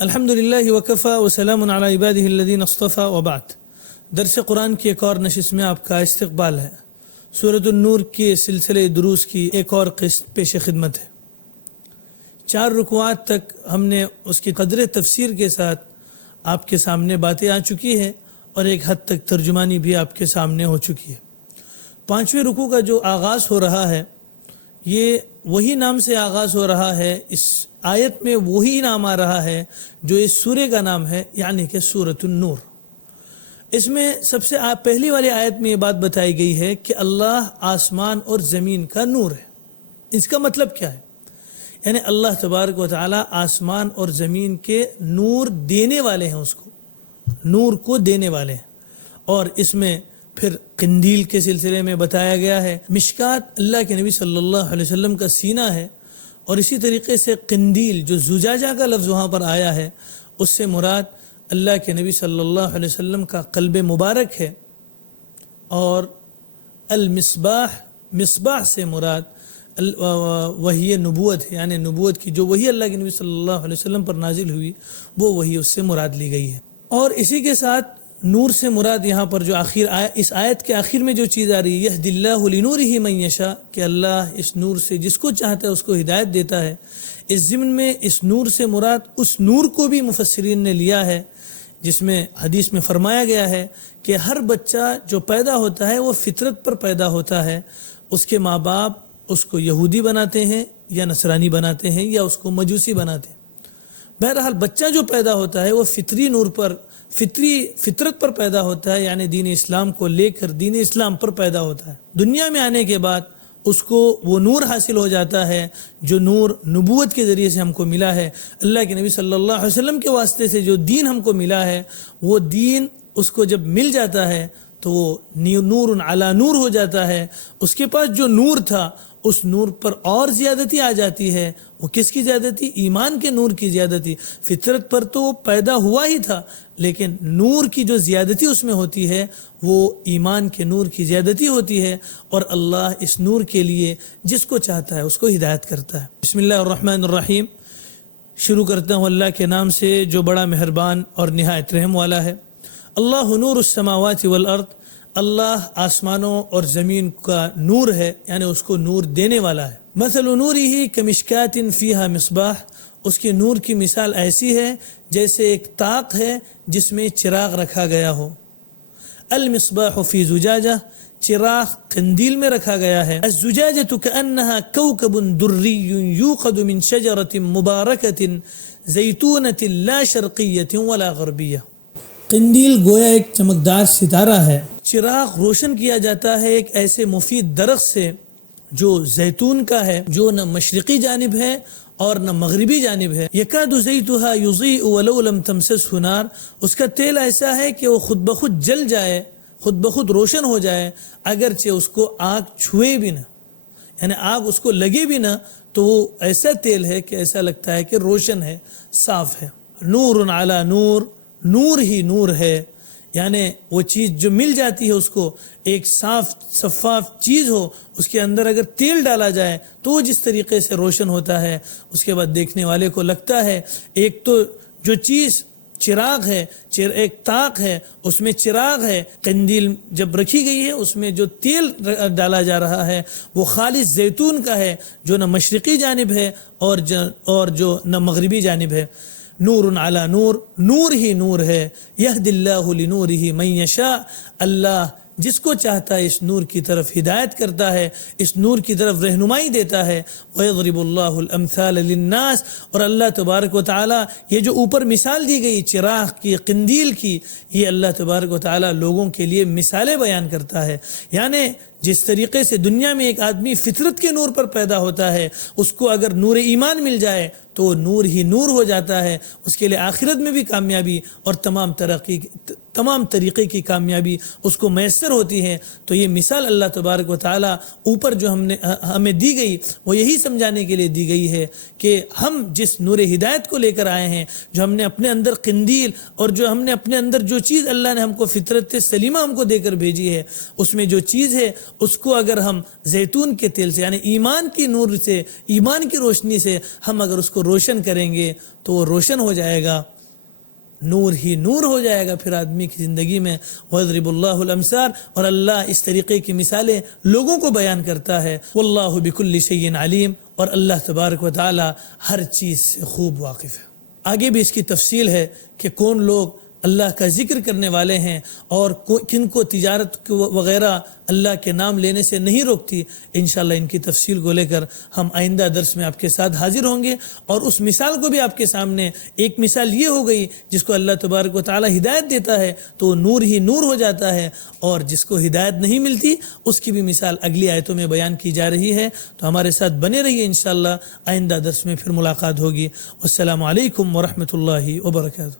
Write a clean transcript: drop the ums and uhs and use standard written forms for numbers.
الحمد للہ وکفا وسلام علی عبادہ الذین اصطفى وبعد۔ درس قرآن کی ایک اور نشست میں آپ کا استقبال ہے۔ سورۃ النور کے سلسلے دروس کی ایک اور قسط پیش خدمت ہے۔ 4 رکوعات تک ہم نے اس کی قدر تفسیر کے ساتھ آپ کے سامنے باتیں آ چکی ہے اور ایک حد تک ترجمانی بھی آپ کے سامنے ہو چکی ہے۔ 5ویں رکوع کا جو آغاز ہو رہا ہے یہ وہی نام سے آغاز ہو رہا ہے، اس آیت میں وہی نام آ رہا ہے جو اس سورے کا نام ہے، یعنی کہ سورۃ النور۔ اس میں سب سے پہلی والی آیت میں یہ بات بتائی گئی ہے کہ اللہ آسمان اور زمین کا نور ہے۔ اس کا مطلب کیا ہے؟ یعنی اللہ تبارک و تعالی آسمان اور زمین کے نور دینے والے ہیں، اس کو نور کو دینے والے ہیں۔ اور اس میں پھر قندیل کے سلسلے میں بتایا گیا ہے۔ مشکات اللہ کے نبی صلی اللہ علیہ وسلم کا سینہ ہے، اور اسی طریقے سے قندیل جو زجاجہ کا لفظ وہاں پر آیا ہے اس سے مراد اللہ کے نبی صلی اللہ علیہ وسلم کا قلب مبارک ہے، اور المصباح، مصباح سے مراد وحی نبوت ہے، یعنی نبوت کی جو وحی اللہ کے نبی صلی اللہ علیہ وسلم پر نازل ہوئی وہ وحی اس سے مراد لی گئی ہے۔ اور اسی کے ساتھ نور سے مراد یہاں پر جو اس آیت کے آخر میں جو چیز آ رہی ہے، یہدی اللہ لنورہ من یشاء، کہ اللہ اس نور سے جس کو چاہتا ہے اس کو ہدایت دیتا ہے۔ اس ضمن میں اس نور سے مراد اس نور کو بھی مفسرین نے لیا ہے جس میں حدیث میں فرمایا گیا ہے کہ ہر بچہ جو پیدا ہوتا ہے وہ فطرت پر پیدا ہوتا ہے، اس کے ماں باپ اس کو یہودی بناتے ہیں یا نصرانی بناتے ہیں یا اس کو مجوسی بناتے ہیں۔ بہرحال بچہ جو پیدا ہوتا ہے وہ فطری نور پر، فطرت پر پیدا ہوتا ہے، یعنی دین اسلام کو لے کر دین اسلام پر پیدا ہوتا ہے۔ دنیا میں آنے کے بعد اس کو وہ نور حاصل ہو جاتا ہے جو نور نبوت کے ذریعے سے ہم کو ملا ہے۔ اللہ کے نبی صلی اللہ علیہ وسلم کے واسطے سے جو دین ہم کو ملا ہے وہ دین اس کو جب مل جاتا ہے تو وہ نور علی نور ہو جاتا ہے۔ اس کے پاس جو نور تھا اس نور پر اور زیادتی آ جاتی ہے۔ وہ کس کی زیادتی؟ ایمان کے نور کی زیادتی۔ فطرت پر تو وہ پیدا ہوا ہی تھا، لیکن نور کی جو زیادتی اس میں ہوتی ہے وہ ایمان کے نور کی زیادتی ہوتی ہے، اور اللہ اس نور کے لیے جس کو چاہتا ہے اس کو ہدایت کرتا ہے۔ بسم اللہ الرحمن الرحیم۔ شروع کرتا ہوں اللہ کے نام سے جو بڑا مہربان اور نہایت رحم والا ہے۔ اللہ نور السماوات والارض، اللہ آسمانوں اور زمین کا نور ہے، یعنی اس کو نور دینے والا ہے۔ مثل نورہ کمشکات فیہا مصباح، اس کے نور کی مثال ایسی ہے جیسے ایک طاق ہے جس میں چراغ رکھا گیا ہو۔ المصباح فی زجاجہ، چراغ قندیل میں رکھا گیا ہے۔ الزجاجۃ کأنہا کوکب دری یوقد من شجرۃ مبارکۃ زیتونۃ لا شرقیۃ ولا غربیہ۔ قندیل گویا ایک چمکدار ستارہ ہے۔ چراغ روشن کیا جاتا ہے ایک ایسے مفید درخت سے جو زیتون کا ہے، جو نہ مشرقی جانب ہے اور نہ مغربی جانب ہے۔ یکاد زیتها یضیء ولو لم تمسسه نار، اس کا تیل ایسا ہے کہ وہ خود بخود جل جائے، خود بخود روشن ہو جائے، اگرچہ اس کو آگ چھوئے بھی نہ، یعنی آگ اس کو لگے بھی نہ، تو وہ ایسا تیل ہے کہ ایسا لگتا ہے کہ روشن ہے، صاف ہے۔ نور علی نور، نور ہی نور ہے، یعنی وہ چیز جو مل جاتی ہے اس کو، ایک صاف شفاف چیز ہو، اس کے اندر اگر تیل ڈالا جائے تو وہ جس طریقے سے روشن ہوتا ہے، اس کے بعد دیکھنے والے کو لگتا ہے ایک تو جو چیز چراغ ہے، ایک طاق ہے، اس میں چراغ ہے، قندیل جب رکھی گئی ہے اس میں جو تیل ڈالا جا رہا ہے وہ خالص زیتون کا ہے جو نہ مشرقی جانب ہے اور جو نہ مغربی جانب ہے۔ نور علی نور، نور ہی نور ہے۔ یہدی اللہ لنورہ من یشاء، اللہ جس کو چاہتا ہے اس نور کی طرف ہدایت کرتا ہے، اس نور کی طرف رہنمائی دیتا ہے۔ وَيَضْرِبُ اللَّهُ الْأَمْثَالَ لِلنَّاسِ، اور اللہ تبارک و تعالی یہ جو اوپر مثال دی گئی چراغ کی، قندیل کی، یہ اللہ تبارک و تعالی لوگوں کے لیے مثالیں بیان کرتا ہے۔ یعنی جس طریقے سے دنیا میں ایک آدمی فطرت کے نور پر پیدا ہوتا ہے، اس کو اگر نور ایمان مل جائے تو وہ نور ہی نور ہو جاتا ہے، اس کے لیے آخرت میں بھی کامیابی اور تمام طریقے کی کامیابی اس کو میسر ہوتی ہے۔ تو یہ مثال اللہ تبارک و تعالی اوپر جو ہمیں دی گئی وہ یہی سمجھانے کے لیے دی گئی ہے کہ ہم جس نور ہدایت کو لے کر آئے ہیں، جو ہم نے اپنے اندر قندیل اور جو ہم نے اپنے اندر جو چیز اللہ نے ہم کو فطرت سلیمہ ہم کو دے کر بھیجی ہے، اس میں جو چیز ہے اس کو اگر ہم زیتون کے تیل سے، یعنی ایمان کی نور سے، ایمان کی روشنی سے ہم اگر اس کو روشن کریں گے تو وہ روشن ہو جائے گا، نور ہی نور ہو جائے گا پھر آدمی کی زندگی میں۔ وَيَضْرِبُ اللَّهُ الْأَمْثَالَ، اور اللہ اس طریقے کی مثالیں لوگوں کو بیان کرتا ہے۔ وَاللَّهُ بِكُلِّ شَيْءٍ عَلِيمٌ، اور اللہ تبارک و تعالی ہر چیز سے خوب واقف ہے۔ آگے بھی اس کی تفصیل ہے کہ کون لوگ اللہ کا ذکر کرنے والے ہیں اور کن کو تجارت وغیرہ اللہ کے نام لینے سے نہیں روکتی۔ انشاءاللہ ان کی تفصیل کو لے کر ہم آئندہ درس میں آپ کے ساتھ حاضر ہوں گے، اور اس مثال کو بھی آپ کے سامنے، ایک مثال یہ ہو گئی جس کو اللہ تبارک و تعالی ہدایت دیتا ہے تو وہ نور ہی نور ہو جاتا ہے، اور جس کو ہدایت نہیں ملتی اس کی بھی مثال اگلی آیتوں میں بیان کی جا رہی ہے۔ تو ہمارے ساتھ بنے رہیے، انشاءاللہ آئندہ درس میں پھر ملاقات ہوگی۔ والسلام علیکم ورحمۃ اللہ وبرکاتہ۔